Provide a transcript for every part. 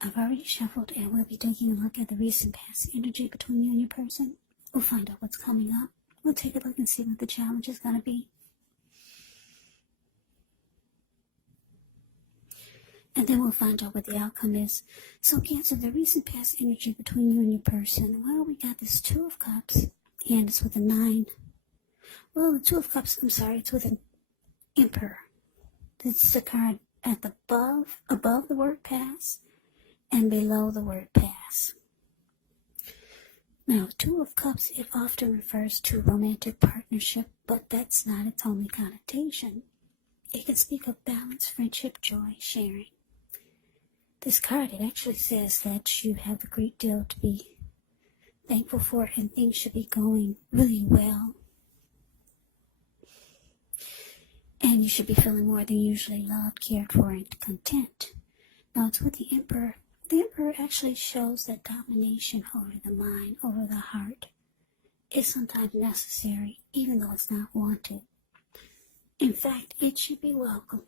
I've already shuffled, and we'll be taking a look at the recent past energy between you and your person. We'll find out what's coming up. We'll take a look and see what the challenge is going to be. And then we'll find out what the outcome is. So Cancer, the recent past energy between you and your person. Well, we got this Two of Cups, and it's with a 9. Well, the Two of Cups, it's with an Emperor. This is the card at the above the word pass and below the word pass. Now, Two of Cups, it often refers to romantic partnership, but that's not its only connotation. It can speak of balance, friendship, joy, sharing. This card, it actually says that you have a great deal to be thankful for, and things should be going really well. And you should be feeling more than usually loved, cared for, and content. Now, it's with the Emperor. The Emperor actually shows that domination over the mind, over the heart, is sometimes necessary, even though it's not wanted. In fact, it should be welcome.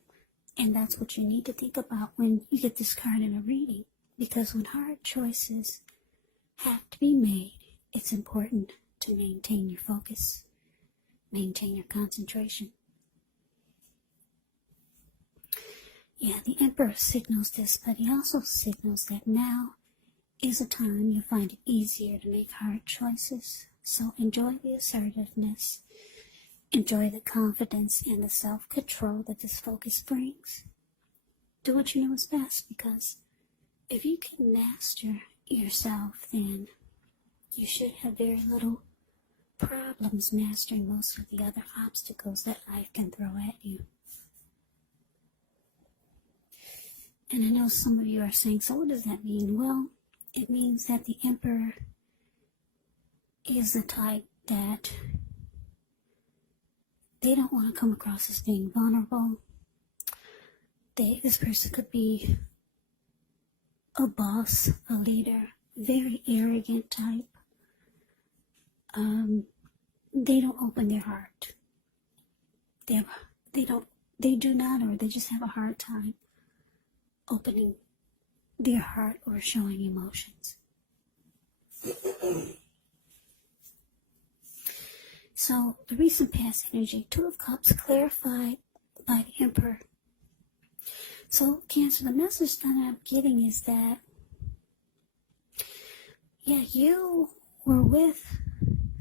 And that's what you need to think about when you get this card in a reading. Because when hard choices have to be made, it's important to maintain your focus, maintain your concentration. Yeah, the Emperor signals this, but he also signals that now is a time you find it easier to make hard choices. So enjoy the assertiveness. Enjoy the confidence and the self-control that this focus brings. Do what you know is best, because if you can master yourself, then you should have very little problems mastering most of the other obstacles that life can throw at you. And I know some of you are saying, so what does that mean? Well, it means that the Emperor is the type that they don't want to come across as being vulnerable. This person could be a boss, a leader, very arrogant type. They don't open their heart. They do not, or they just have a hard time opening their heart or showing emotions. So, the recent past energy, Two of Cups, clarified by the Emperor. So, Cancer, the message that I'm getting is that, yeah, you were with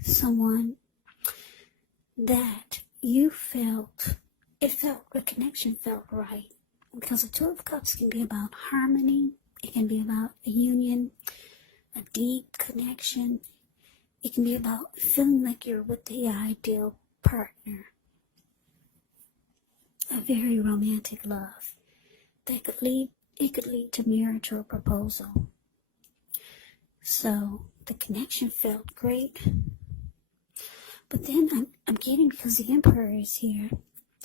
someone that you the connection felt right. Because the Two of Cups can be about harmony. It can be about a union, a deep connection. It can be about feeling like you're with the ideal partner. A very romantic love that could lead to marriage or proposal. So the connection felt great. But then I'm getting, because the Emperor is here,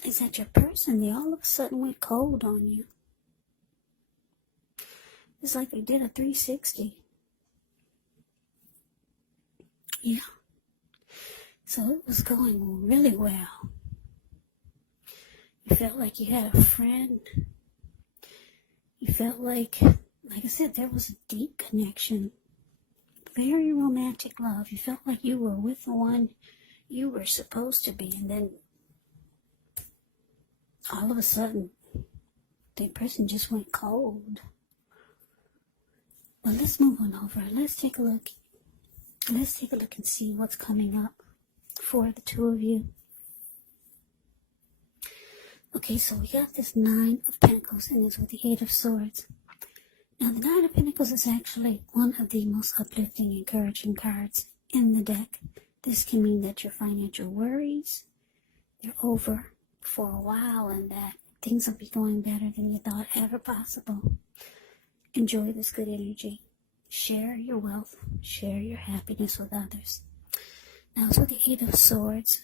is that your person, they all of a sudden went cold on you. It's like they did a 360. Yeah. So it was going really well. You felt like you had a friend. You felt like I said, there was a deep connection. Very romantic love. You felt like you were with the one you were supposed to be, and then all of a sudden, the person just went cold. Well, let's move on over. Let's take a look. Let's take a look and see what's coming up for the two of you. Okay, so we got this Nine of Pentacles, and it's with the Eight of Swords. Now, the Nine of Pentacles is actually one of the most uplifting, encouraging cards in the deck. This can mean that your financial worries, they're over for a while, and that things will be going better than you thought ever possible. Enjoy this good energy. Share your wealth. Share your happiness with others. Now, it's with the Eight of Swords.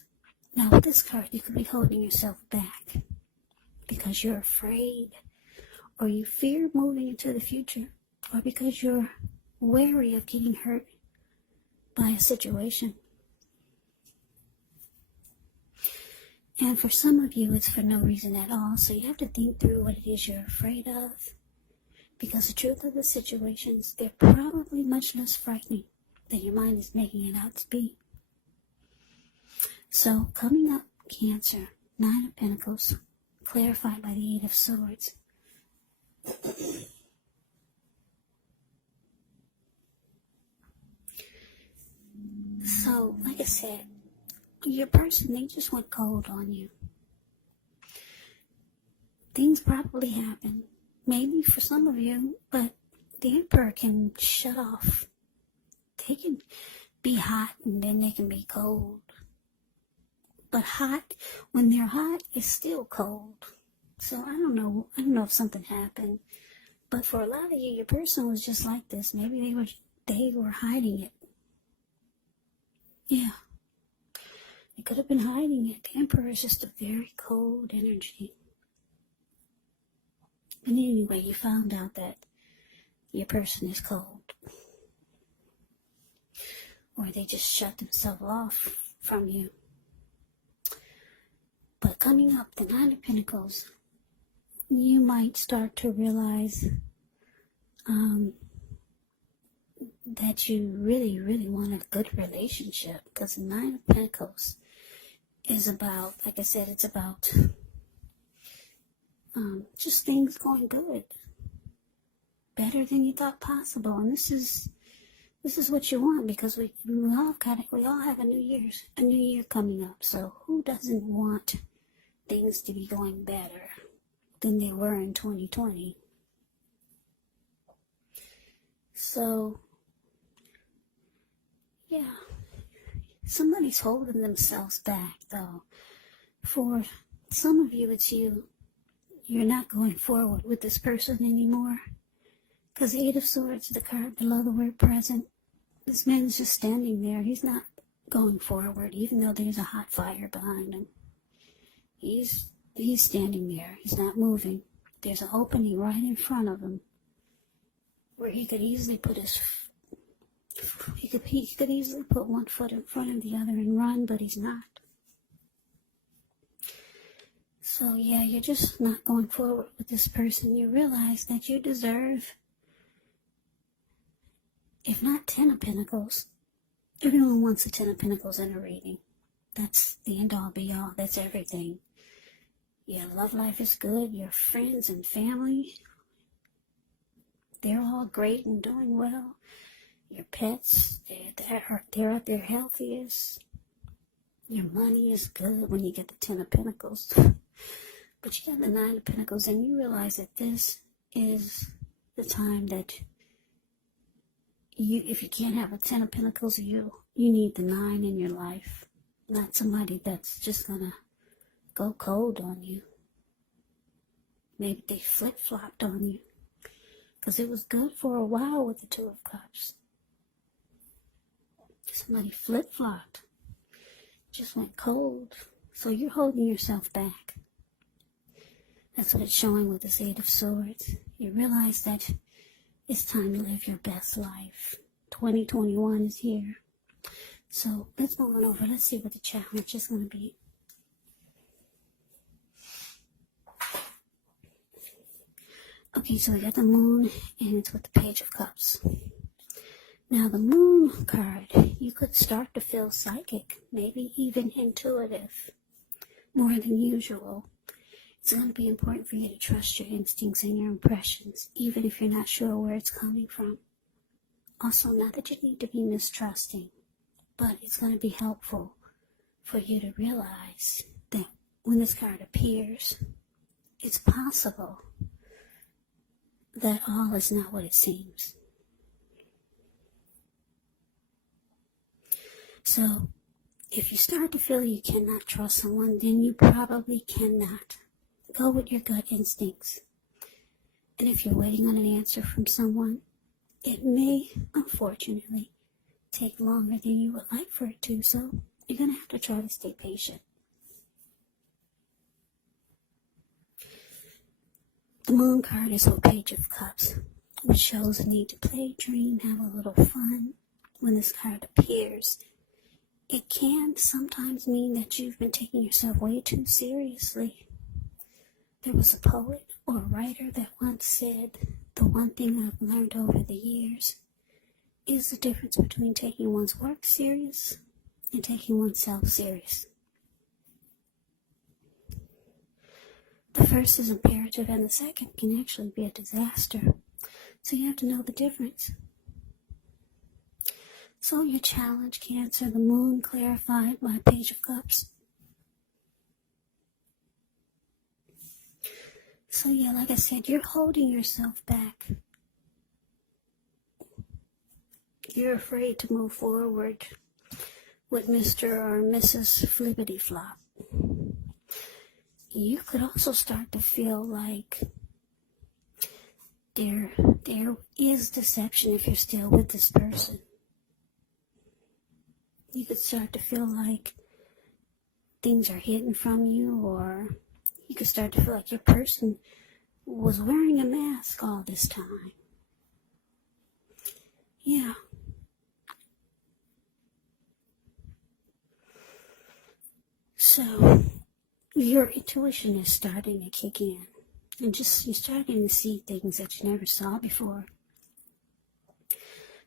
Now, with this card, you could be holding yourself back because you're afraid, or you fear moving into the future, or because you're wary of getting hurt by a situation. And for some of you, it's for no reason at all. So you have to think through what it is you're afraid of. Because the truth of the situations, they're probably much less frightening than your mind is making it out to be. So, coming up, Cancer, Nine of Pentacles, clarified by the Eight of Swords. So, like I said, your person, they just went cold on you. Things probably happen, maybe for some of you, but the Emperor can shut off. They can be hot and then they can be cold. But hot, when they're hot, is still cold. So I don't know if something happened. But for a lot of you, your person was just like this. Maybe they were hiding it. Yeah. They could have been hiding it. The Emperor is just a very cold energy. But anyway, you found out that your person is cold. Or they just shut themselves off from you. But coming up, the Nine of Pentacles, you might start to realize that you really, really want a good relationship. Because the Nine of Pentacles is about, like I said, it's about just things going good. Better than you thought possible. And this is what you want, because we all have a new year coming up. So who doesn't want things to be going better than they were in 2020? So yeah, somebody's holding themselves back though. For some of you, it's you're not going forward with this person anymore. Because the Eight of Swords, the card below the word present, this man's just standing there. He's not going forward, even though there's a hot fire behind him. He's standing there. He's not moving. There's an opening right in front of him where he could easily put he could easily put one foot in front of the other and run, but he's not. So yeah, you're just not going forward with this person. You realize that you deserve, if not 10 of Pentacles, everyone wants a 10 of Pentacles in a reading. That's the end all be all. That's everything. Your love life is good. Your friends and family, they're all great and doing well. Your pets, they're at their healthiest. Your money is good when you get the 10 of Pentacles. But you have the 9 of Pentacles, and you realize that this is the time that if you can't have a 10 of Pentacles, you need the 9 in your life. Not somebody that's just gonna go cold on you. Maybe they flip-flopped on you. Because it was good for a while with the 2 of Cups. Somebody flip-flopped. Just went cold. So you're holding yourself back. That's what it's showing with this Eight of Swords. You realize that it's time to live your best life. 2021 is here. So let's move on over. Let's see what the challenge is going to be. Okay, so we got the Moon, and it's with the Page of Cups. Now the Moon card, you could start to feel psychic, maybe even intuitive, more than usual. It's going to be important for you to trust your instincts and your impressions, even if you're not sure where it's coming from. Also, not that you need to be mistrusting, but it's going to be helpful for you to realize that when this card appears, it's possible that all is not what it seems. So, if you start to feel you cannot trust someone, then you probably cannot. Go with your gut instincts. And if you're waiting on an answer from someone, it may, unfortunately, take longer than you would like for it to, so you're going to have to try to stay patient. The Moon card is a Page of Cups, which shows a need to play, dream, have a little fun. When this card appears, it can sometimes mean that you've been taking yourself way too seriously. There was a poet or a writer that once said, "The one thing I've learned over the years is the difference between taking one's work serious and taking oneself serious. The first is imperative and the second can actually be a disaster. So you have to know the difference. So your challenge, Cancer, the moon clarified by Page of Cups. So yeah, like I said, you're holding yourself back. You're afraid to move forward with Mr. or Mrs. Flippity Flop. You could also start to feel like there is deception if you're still with this person. You could start to feel like things are hidden from you, or you could start to feel like your person was wearing a mask all this time. Yeah. So, your intuition is starting to kick in. And you're starting to see things that you never saw before.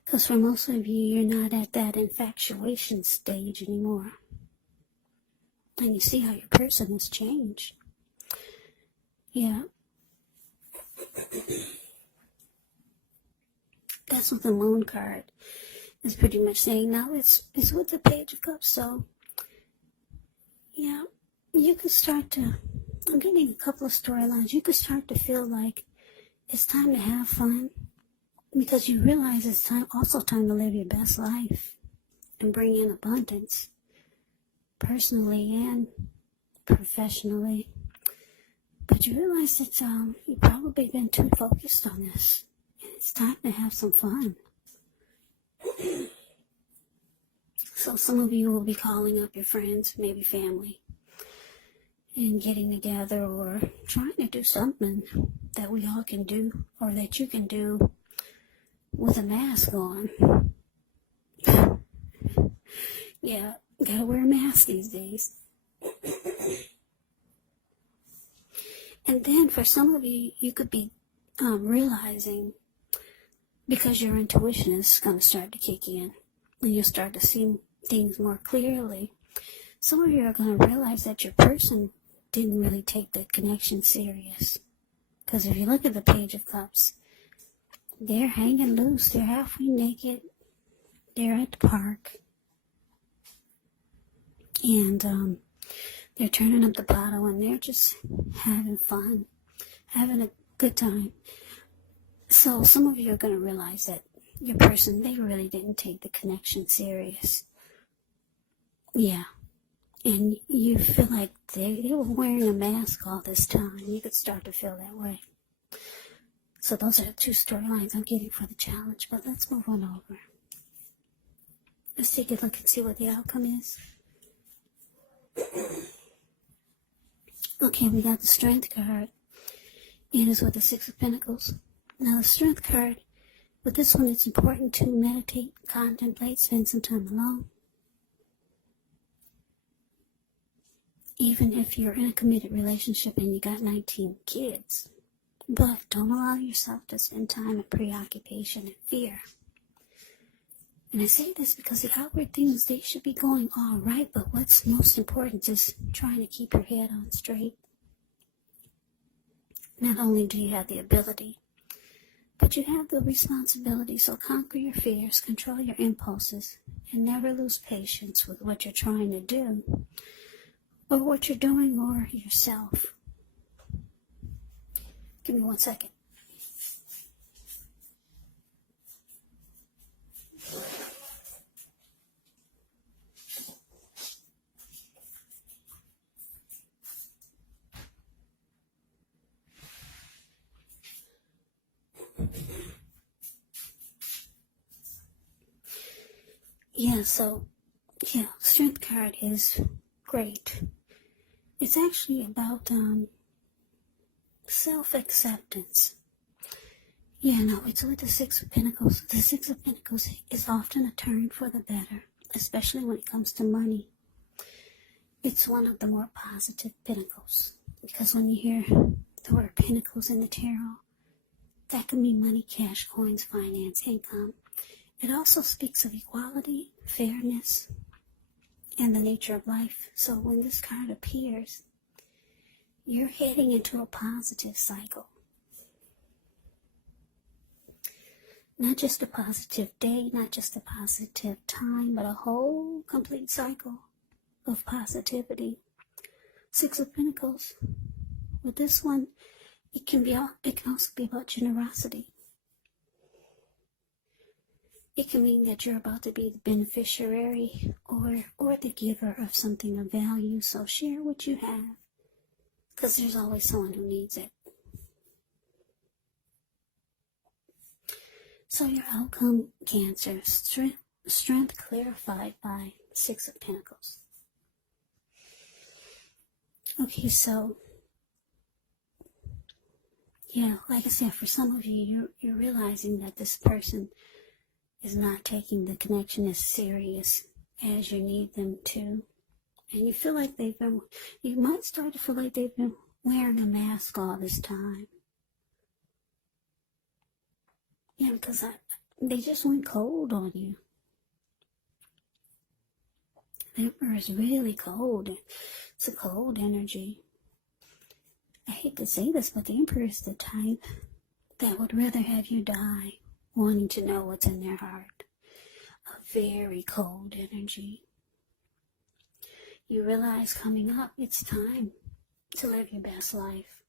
Because for most of you, you're not at that infatuation stage anymore. And you see how your person has changed. Yeah. That's what the moon card is pretty much saying. Now it's with the Page of Cups, so yeah, you could start to, I'm getting a couple of storylines. You could start to feel like it's time to have fun, because you realize it's also time to live your best life and bring in abundance, personally and professionally. But you realize that you've probably been too focused on this, and it's time to have some fun. So some of you will be calling up your friends, maybe family, and getting together or trying to do something that we all can do, or that you can do with a mask on. Yeah, gotta wear a mask these days. And then for some of you, you could be realizing, because your intuition is going to start to kick in, and you'll start to see things more clearly. Some of you are going to realize that your person didn't really take the connection serious. Because if you look at the Page of Cups, they're hanging loose. They're halfway naked. They're at the park. And they're turning up the bottle, and they're just having fun, having a good time. So some of you are going to realize that your person, they really didn't take the connection serious. Yeah. And you feel like they were wearing a mask all this time. You could start to feel that way. So those are the two storylines I'm getting for the challenge. But let's move on over. Let's take a look and see what the outcome is. Okay, we got the Strength card. And it's with the Six of Pentacles. Now the Strength card, with this one, it's important to meditate, contemplate, spend some time alone. Even if you're in a committed relationship and you got 19 kids. But don't allow yourself to spend time in preoccupation and fear. And I say this because the outward things, they should be going all right, but what's most important is trying to keep your head on straight. Not only do you have the ability, but you have the responsibility, so conquer your fears, control your impulses, and never lose patience with what you're trying to do, or what you're doing, or yourself. Give me 1 second. Yeah, Strength card is great. It's actually about self-acceptance. Yeah, no, it's with the Six of Pentacles. The Six of Pentacles is often a turn for the better, especially when it comes to money. It's one of the more positive pentacles, because when you hear the word pentacles in the tarot, That can mean money, cash, coins, finance, income. It also speaks of equality, fairness, and the nature of life. So when this card appears, you're heading into a positive cycle. Not just a positive day, not just a positive time, but a whole complete cycle of positivity. Six of Pentacles. With this one, it can also be about generosity. It can mean that you're about to be the beneficiary or the giver of something of value. So share what you have, because there's always someone who needs it. So your outcome, Cancer, strength clarified by Six of Pentacles. Okay, so yeah, like I said, for some of you, you're realizing that this person is not taking the connection as serious as you need them to. And you feel like you might start to feel like they've been wearing a mask all this time. Yeah, because they just went cold on you. The Emperor is really cold. It's a cold energy. I hate to say this, but the Emperor is the type that would rather have you die wanting to know what's in their heart. A very cold energy. You realize coming up, it's time to live your best life.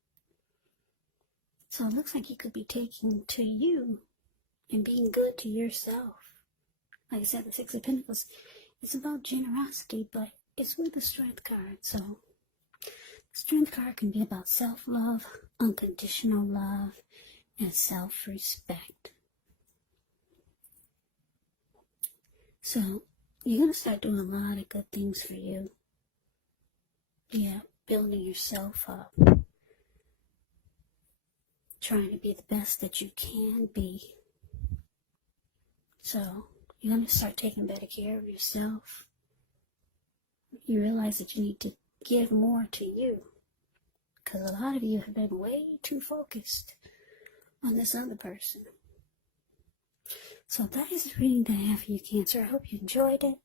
So it looks like you could be taking to you and being good to yourself. Like I said, the Six of Pentacles, it's about generosity, but it's with the Strength card. So the Strength card can be about self-love, unconditional love, and self-respect. So you're going to start doing a lot of good things for you. Yeah, building yourself up. Trying to be the best that you can be. So you're going to start taking better care of yourself. You realize that you need to give more to you. Because a lot of you have been way too focused on this other person. So that is the reading that I have for you, Cancer. I hope you enjoyed it.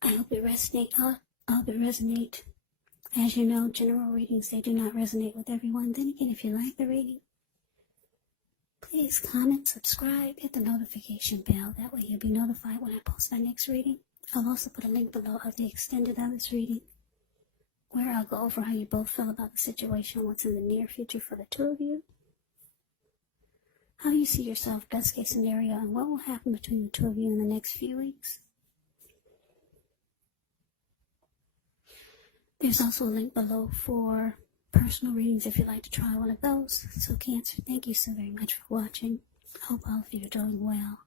I hope it resonate. As you know, general readings, they do not resonate with everyone. Then again, if you like the reading, please comment, subscribe, hit the notification bell. That way you'll be notified when I post my next reading. I'll also put a link below of the extended of this reading, where I'll go over how you both feel about the situation, what's in the near future for the two of you, how you see yourself, best case scenario, and what will happen between the two of you in the next few weeks. There's also a link below for personal readings if you'd like to try one of those. So Cancer, thank you so very much for watching. I hope all of you are doing well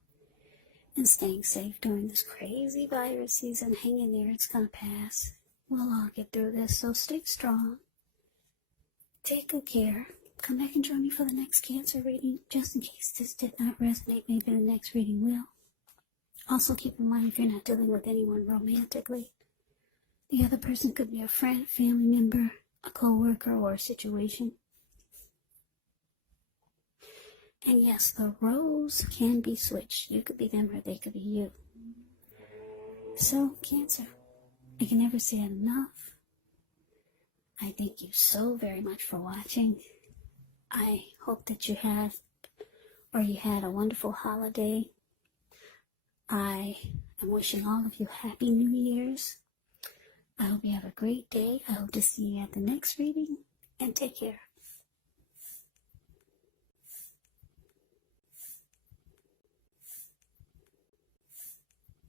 and staying safe during this crazy virus season. Hang in there, it's going to pass. We'll all get through this, so stay strong. Take good care. Come back and join me for the next Cancer reading, just in case this did not resonate. Maybe the next reading will. Also keep in mind, if you're not dealing with anyone romantically, the other person could be a friend, family member, a co-worker, or a situation. And yes, the roles can be switched. You could be them or they could be you. So, Cancer, I can never say it enough. I thank you so very much for watching. I hope that you had a wonderful holiday. I am wishing all of you Happy New Year's. I hope you have a great day. I hope to see you at the next reading, and take care.